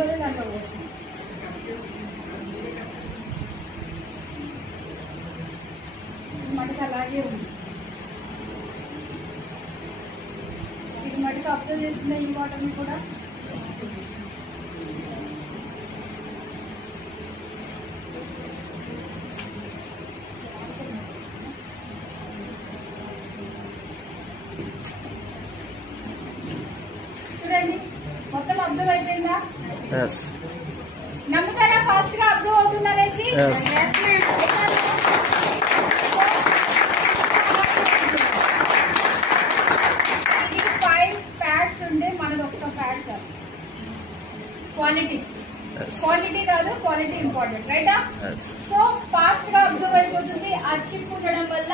ఉంటుందో దాంట్లో పోవచ్చు. మటుకు అలాగే ఉంది. ఇది మటుకు అబ్జర్వ్ చేసిన ఈ వాటర్ని కూడా చూడండి, మొత్తం అబ్జర్వ్ అయిపోయిందా? నమ్ముతారా ఫాస్ట్ గా అబ్జర్వ్ అవుతుందనేసి? ఇది 5 ప్యాడ్స్ ఉండే మనది ఒక్క ప్యాడ్ కాదు. క్వాలిటీ కాదు, క్వాలిటీ ఇంపార్టెంట్, రైటా? సో ఫాస్ట్ గా అబ్జర్వ్ అయిపోతుంది. ఆ చిప్ ఉండడం వల్ల